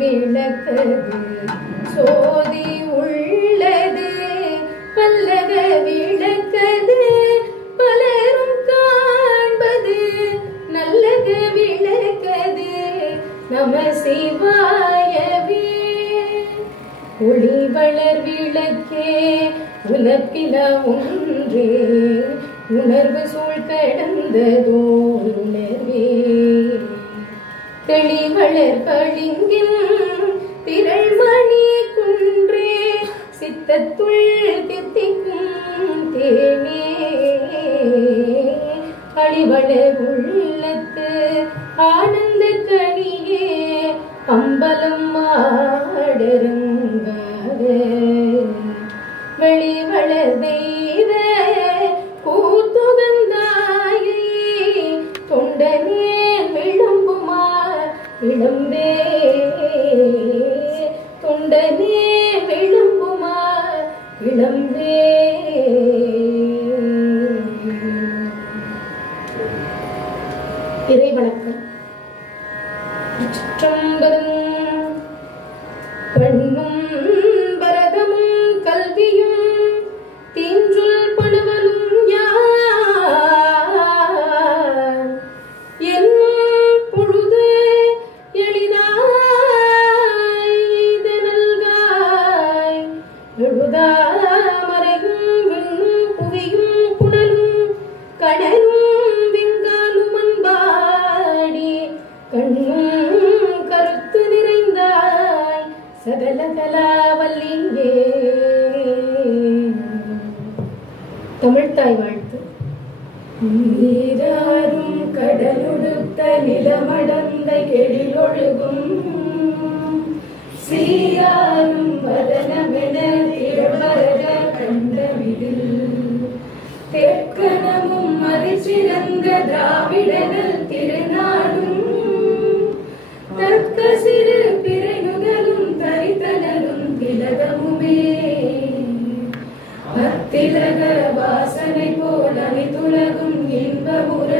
விளக்கது சோதி உள்ளது பல்லக விளக்கது பலரும் காண்பது நல்லக விளக்கது நம சிவாயவே. ஒளி வளர் விளக்கே உலப்பில ஒன்றே உணர்வு சூழ் கடந்ததோர் உணர்வே. தெளிவளர் பளிங்கில் திரள்மணி குன்றே சித்தத்துள் தித்திக்கும் தேனே. அழிவளர் உள்ளத்து ஆனந்த கனியே அம்பலம் ஆடரங்காக. வெளிவளர் தெய்வ கூத்துகந்தாயே தொண்டனே விளம்புமா விளம்பே. தொண்டனே விளம்புமா விளம்பே. இறைவணக்கம். பெண்ணும் பரதமும் கல்வியும் தீஞ்சுல் பணுவலும் யார் என்னும் பொழுது எளிதாய் நல்காய் எழுதாமறையும் விண்ணும் புவியும் புனலும் கடலும் விங்காலும் அன்பாடி கண்ணும் கருத்து நிறைந்தாய் சகல கலாவல்லிங்கே. தமிழ்த்தாய் வாழ்த்து. நீராரும் கடலுடுத்த நிலமடந்த கெழிலொழுகும் சீராரும் வதனமென திகழ்வர கண்டவிதில் தெற்கனமும் மறிச்சிறந்த திராவிடர்கள் திருநாடும் தற்க சிறு பிறைநுதலும் தரித்தனலும் திலகமுமே. அத்திலக வாசனை போல் அனைத்துலகும் இன்பமுற